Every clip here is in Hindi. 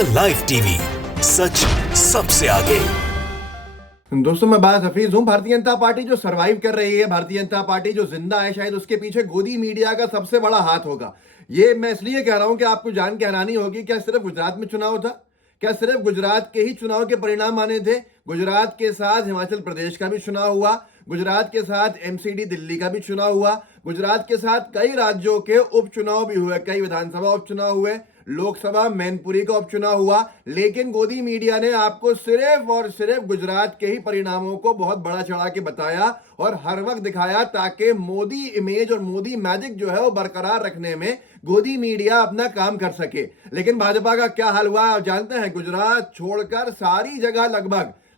इंडिया लाइव टीवी, सच सबसे आगे। दोस्तों, मैं बात हफीज हूं। भारतीय जनता पार्टी जो सरवाइव कर रही है, भारतीय जनता पार्टी जो जिंदा है, शायद उसके पीछे गोदी मीडिया का सबसे बड़ा हाथ होगा। ये मैं इसलिए कह रहा हूं कि आपको जान के हैरानी होगी, क्या सिर्फ गुजरात में चुनाव था? क्या सिर्फ गुजरात के ही चुनाव के परिणाम आने थे? गुजरात के साथ हिमाचल प्रदेश का भी चुनाव हुआ, गुजरात के साथ एमसीडी दिल्ली का भी चुनाव हुआ, गुजरात के साथ कई राज्यों के उपचुनाव भी हुए, कई विधानसभा उपचुनाव हुए, लोकसभा मैनपुरी का उपचुनाव हुआ। लेकिन गोदी मीडिया ने आपको सिर्फ और सिर्फ गुजरात के ही परिणामों को बहुत बड़ा चढ़ा के बताया और हर वक्त दिखाया, ताकि मोदी इमेज और मोदी मैजिक जो है वो बरकरार रखने में गोदी मीडिया अपना काम कर सके। लेकिन भाजपा का क्या हाल हुआ आप जानते हैं? गुजरात छोड़कर सारी जगह,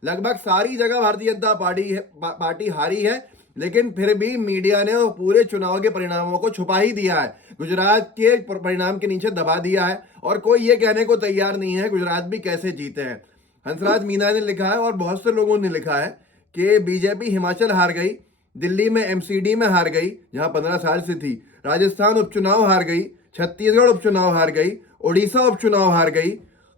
लगभग सारी जगह भारतीय जनता पार्टी हारी है। लेकिन फिर भी मीडिया ने वो पूरे चुनाव के परिणामों को छुपा ही दिया है, गुजरात के परिणाम के नीचे दबा दिया है, और कोई ये कहने को तैयार नहीं है गुजरात भी कैसे जीते हैं। हंसराज मीना ने लिखा है और बहुत से लोगों ने लिखा है कि बीजेपी हिमाचल हार गई, दिल्ली में एमसीडी में हार गई जहां 15 साल से थी, राजस्थान उपचुनाव हार गई, छत्तीसगढ़ उपचुनाव हार गई, उड़ीसा उपचुनाव हार गई,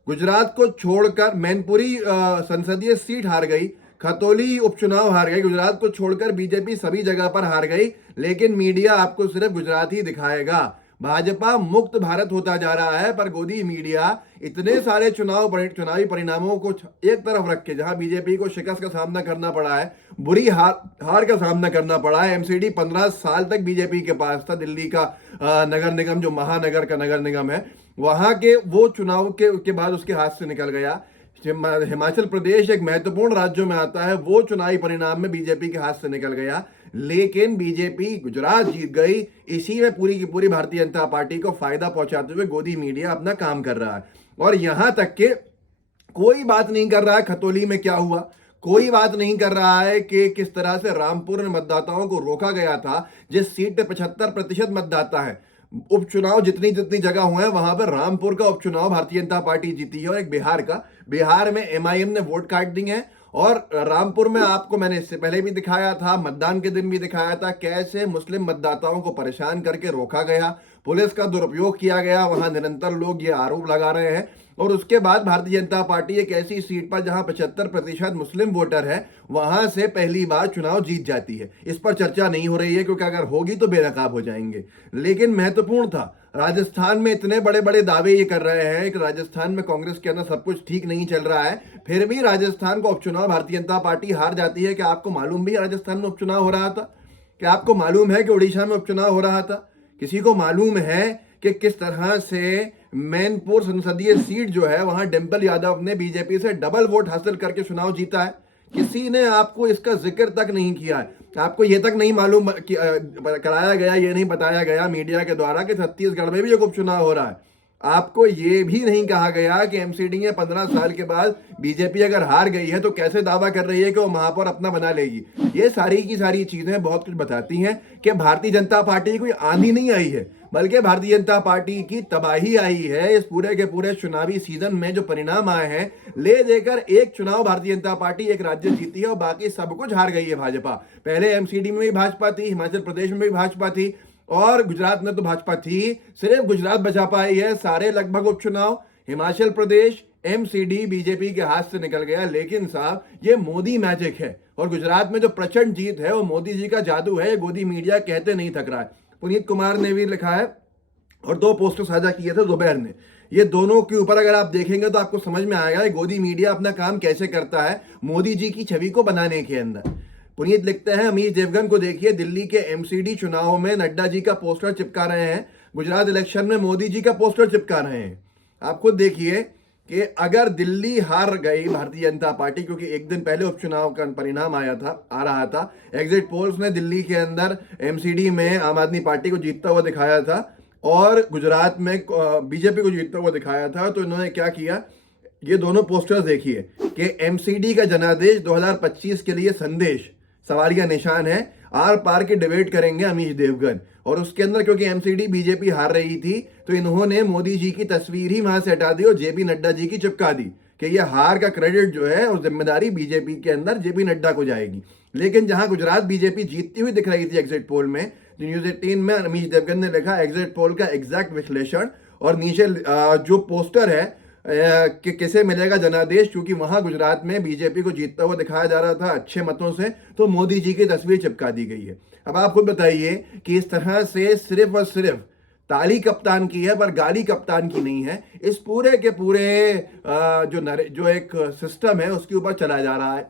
गुजरात को छोड़कर मैनपुरी संसदीय सीट हार गई, खतौली उपचुनाव हार गई। गुजरात को छोड़कर बीजेपी सभी जगह पर हार गई। लेकिन मीडिया आपको सिर्फ गुजरात ही दिखाएगा। भाजपा मुक्त भारत होता जा रहा है, पर गोदी मीडिया इतने सारे चुनावी परिणामों को एक तरफ रख के, जहां बीजेपी को शिकस्त का सामना करना पड़ा है, बुरी हार का सामना करना पड़ा है। एमसीडी 15 साल तक बीजेपी के पास था, दिल्ली का नगर निगम जो महानगर का नगर निगम है, वहां के वो चुनाव के बाद उसके हाथ से निकल गया। हिमाचल प्रदेश एक महत्वपूर्ण राज्यों में आता है, वो चुनावी परिणाम में बीजेपी के हाथ से निकल गया। लेकिन बीजेपी गुजरात जीत गई। इसी में पूरी की पूरी भारतीय जनता पार्टी को फायदा पहुंचाते हुए गोदी मीडिया अपना काम कर रहा है। और यहां तक कि कोई बात नहीं कर रहा है खतौली में क्या हुआ, कोई बात नहीं कर रहा है कि किस तरह से रामपुर में मतदाताओं को रोका गया था, जिस सीट पे 75% मतदाता है। उपचुनाव जितनी जगह हुए हैं वहां पर रामपुर का उपचुनाव भारतीय जनता पार्टी जीती है, और एक बिहार में एमआईएम ने वोट काट दी है। और रामपुर में आपको मैंने इससे पहले भी दिखाया था, मतदान के दिन भी दिखाया था, कैसे मुस्लिम मतदाताओं को परेशान करके रोका गया, पुलिस का दुरुपयोग किया गया। वहां निरंतर लोग ये आरोप लगा रहे हैं। और उसके बाद भारतीय जनता पार्टी एक ऐसी सीट पर जहां 75% मुस्लिम वोटर है, वहां से पहली बार चुनाव जीत जाती है। इस पर चर्चा नहीं हो रही है, क्योंकि अगर होगी तो बेनकाब हो जाएंगे। लेकिन महत्वपूर्ण था, राजस्थान में इतने बड़े बड़े दावे ये कर रहे हैं कि राजस्थान में कांग्रेस के अंदर सब कुछ ठीक नहीं चल रहा है, फिर भी राजस्थान का उपचुनाव भारतीय जनता पार्टी हार जाती है। क्या आपको मालूम भी राजस्थान में उपचुनाव हो रहा था? क्या आपको मालूम है कि उड़ीसा में उपचुनाव हो रहा था? किसी को मालूम है कि किस तरह से मैनपुर संसदीय सीट जो है वहां डिंपल यादव ने बीजेपी से डबल वोट हासिल करके चुनाव जीता है? किसी ने आपको इसका जिक्र तक नहीं किया है। आपको यह तक नहीं मालूम कराया गया, ये नहीं बताया गया मीडिया के द्वारा कि छत्तीसगढ़ में भी एक उपचुनाव हो रहा है। आपको ये भी नहीं कहा गया कि एमसीडी में 15 साल के बाद बीजेपी अगर हार गई है तो कैसे दावा कर रही है कि वो महापौर अपना बना लेगी। ये सारी की सारी चीजें बहुत कुछ बताती हैं कि भारतीय जनता पार्टी की कोई आंधी नहीं आई है, बल्कि भारतीय जनता पार्टी की तबाही आई है। इस पूरे के पूरे चुनावी सीजन में जो परिणाम आए हैं, ले देकर एक चुनाव भारतीय जनता पार्टी एक राज्य जीती है और बाकी सब कुछ हार गई है भाजपा। पहले एमसीडी में भी भाजपा थी, हिमाचल प्रदेश में भी भाजपा थी, और गुजरात में तो भाजपा थी। सिर्फ गुजरात बचा पाई है। सारे लगभग उपचुनाव हिमाचल प्रदेश एमसीडी बीजेपी के हाथ से निकल गया। लेकिन साहब, ये मोदी मैजिक है, और गुजरात में जो प्रचंड जीत है वो मोदी जी का जादू है। गोदी मीडिया कहते नहीं थक रहा है। पुनीत कुमार ने भी लिखा है और 2 पोस्टर साझा किए थे जुबैर ने। ये दोनों के ऊपर अगर आप देखेंगे तो आपको समझ में आएगा गोदी मीडिया अपना काम कैसे करता है मोदी जी की छवि को बनाने के अंदर। पुनीत लिखते हैं, अमीश देवगन को देखिए, दिल्ली के एमसीडी चुनाव में नड्डा जी का पोस्टर चिपका रहे हैं, गुजरात इलेक्शन में मोदी जी का पोस्टर चिपका रहे हैं। आप खुद देखिए कि अगर दिल्ली हार गई भारतीय जनता पार्टी, क्योंकि एक दिन पहले उपचुनाव का परिणाम आ रहा था, एग्जिट पोल्स ने दिल्ली के अंदर एमसीडी में आम आदमी पार्टी को जीतता हुआ दिखाया था और गुजरात में बीजेपी को जीतता हुआ दिखाया था। तो इन्होंने क्या किया, ये दोनों पोस्टर्स देखिए कि एमसीडी का जनादेश 2025 के लिए संदेश, सवालिया निशान है, आर पार की डिबेट करेंगे अमीश देवगन। और उसके अंदर क्योंकि एमसीडी बीजेपी हार रही थी, तो इन्होंने मोदी जी की तस्वीर ही वहां से हटा दी और जेपी नड्डा जी की चिपका दी कि ये हार का क्रेडिट जो है और जिम्मेदारी बीजेपी के अंदर जेपी नड्डा को जाएगी। लेकिन जहां गुजरात बीजेपी जीतती हुई दिख रही थी एग्जिट पोल में, न्यूज 18 में अमीश देवगन ने लिखा एग्जिट पोल का एग्जैक्ट विश्लेषण, और नीचे जो पोस्टर है कि किसे मिलेगा जनादेश, क्योंकि वहां गुजरात में बीजेपी को जीतता हुआ दिखाया जा रहा था अच्छे मतों से, तो मोदी जी की तस्वीर चिपका दी गई है। अब आप खुद बताइए कि इस तरह से सिर्फ और सिर्फ ताली कप्तान की है पर गाली कप्तान की नहीं है। इस पूरे के पूरे जो एक सिस्टम है उसके ऊपर चला जा रहा है।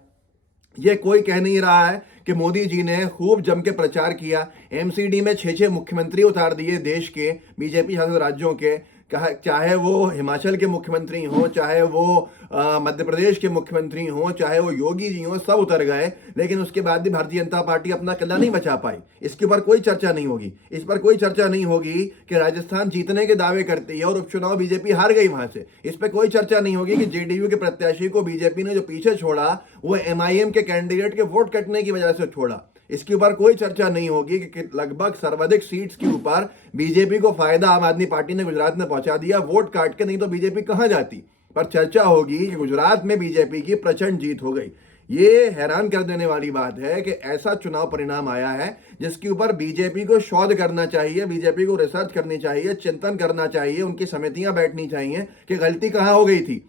ये कोई कह नहीं रहा है कि मोदी जी ने खूब जम के प्रचार किया, एमसीडी में 6 मुख्यमंत्री उतार दिए देश के बीजेपी शासित राज्यों के, चाहे वो हिमाचल के मुख्यमंत्री हों, चाहे वो मध्य प्रदेश के मुख्यमंत्री हों, चाहे वो योगी जी हों, सब उतर गए। लेकिन उसके बाद भी भारतीय जनता पार्टी अपना किला नहीं बचा पाई। इसके ऊपर कोई चर्चा नहीं होगी। इस पर कोई चर्चा नहीं होगी कि राजस्थान जीतने के दावे करती है और उपचुनाव बीजेपी हार गई वहां से। इस पर कोई चर्चा नहीं होगी कि जेडीयू के प्रत्याशी को बीजेपी ने जो पीछे छोड़ा वो एमआईएम के कैंडिडेट के वोट कटने की वजह से छोड़ा। इसके ऊपर कोई चर्चा नहीं होगी कि लगभग सर्वाधिक सीट्स के ऊपर बीजेपी को फायदा आम आदमी पार्टी ने गुजरात में पहुंचा दिया वोट काट के, नहीं तो बीजेपी कहां जाती। पर चर्चा होगी कि गुजरात में बीजेपी की प्रचंड जीत हो गई। ये हैरान कर देने वाली बात है कि ऐसा चुनाव परिणाम आया है जिसके ऊपर बीजेपी को शोध करना चाहिए, बीजेपी को रिसर्च करनी चाहिए, चिंतन करना चाहिए, उनकी समितियां बैठनी चाहिए कि गलती कहां हो गई थी।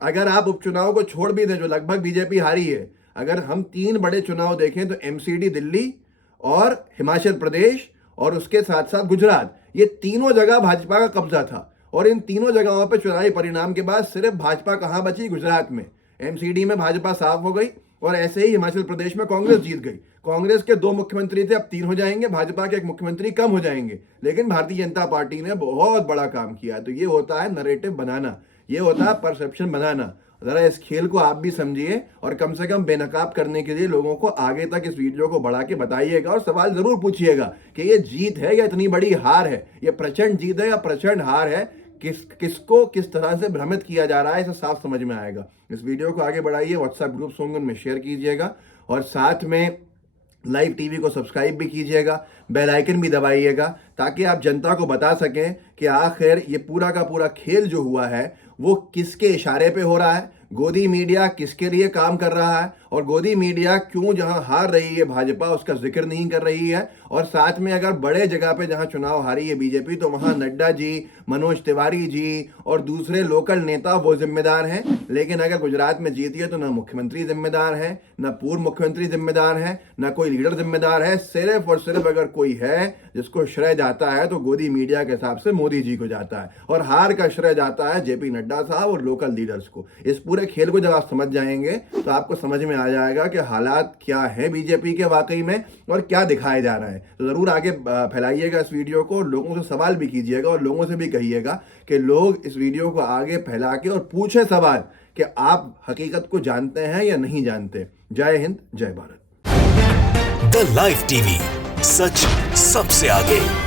अगर आप उपचुनाव को छोड़ भी दें जो लगभग बीजेपी हारी है, अगर हम 3 बड़े चुनाव देखें तो एमसीडी दिल्ली और हिमाचल प्रदेश और उसके साथ साथ गुजरात, ये तीनों जगह भाजपा का कब्जा था। और इन तीनों जगहों पर चुनावी परिणाम के बाद सिर्फ भाजपा कहां बची? गुजरात में। एमसीडी में भाजपा साफ हो गई और ऐसे ही हिमाचल प्रदेश में कांग्रेस जीत गई। कांग्रेस के 2 मुख्यमंत्री थे, अब 3 हो जाएंगे, भाजपा के 1 मुख्यमंत्री कम हो जाएंगे। लेकिन भारतीय जनता पार्टी ने बहुत बड़ा काम किया। तो ये होता है नरेटिव बनाना, ये होता है परसेप्शन बनाना। जरा इस खेल को आप भी समझिए और कम से कम बेनकाब करने के लिए लोगों को आगे तक इस वीडियो को बढ़ा के बताइएगा और सवाल जरूर पूछिएगा कि ये जीत है या इतनी बड़ी हार है, ये प्रचंड जीत है या प्रचंड हार है, किसको किस तरह से भ्रमित किया जा रहा है, इसे साफ समझ में आएगा। इस वीडियो को आगे बढ़ाइए, व्हाट्सएप ग्रुप्स होंगे उनमें शेयर कीजिएगा और साथ में लाइव टीवी को सब्सक्राइब भी कीजिएगा, बेल आइकन भी दबाइएगा ताकि आप जनता को बता सकें कि आखिर ये पूरा का पूरा खेल जो हुआ है वो किसके इशारे पे हो रहा है, गोदी मीडिया किसके लिए काम कर रहा है और गोदी मीडिया क्यों जहां हार रही है भाजपा उसका जिक्र नहीं कर रही है। और साथ में अगर बड़े जगह पे जहां चुनाव हारी है बीजेपी तो वहां नड्डा जी, मनोज तिवारी जी और दूसरे लोकल नेता वो जिम्मेदार हैं। लेकिन अगर गुजरात में जीती है तो ना मुख्यमंत्री जिम्मेदार है, ना पूर्व मुख्यमंत्री जिम्मेदार है, ना कोई लीडर जिम्मेदार है। सिर्फ और सिर्फ अगर कोई है जिसको श्रेय जाता है तो गोदी मीडिया के हिसाब से मोदी जी को जाता है और हार का श्रेय जाता है जेपी नड्डा साहब और लोकल लीडर्स को। इस पूरे खेल को जब आप समझ जाएंगे तो आपको समझ में आ जाएगा कि हालात क्या है बीजेपी के वाकई में और क्या दिखाया जा रहा है। तो जरूर आगे फैलाइएगा इस वीडियो को, लोगों से सवाल भी कीजिएगा और लोगों से भी कहिएगा कि लोग इस वीडियो को आगे फैला के और पूछे सवाल कि आप हकीकत को जानते हैं या नहीं जानते। जय हिंद, जय भारत। द लाइव टीवी, सच सबसे आगे।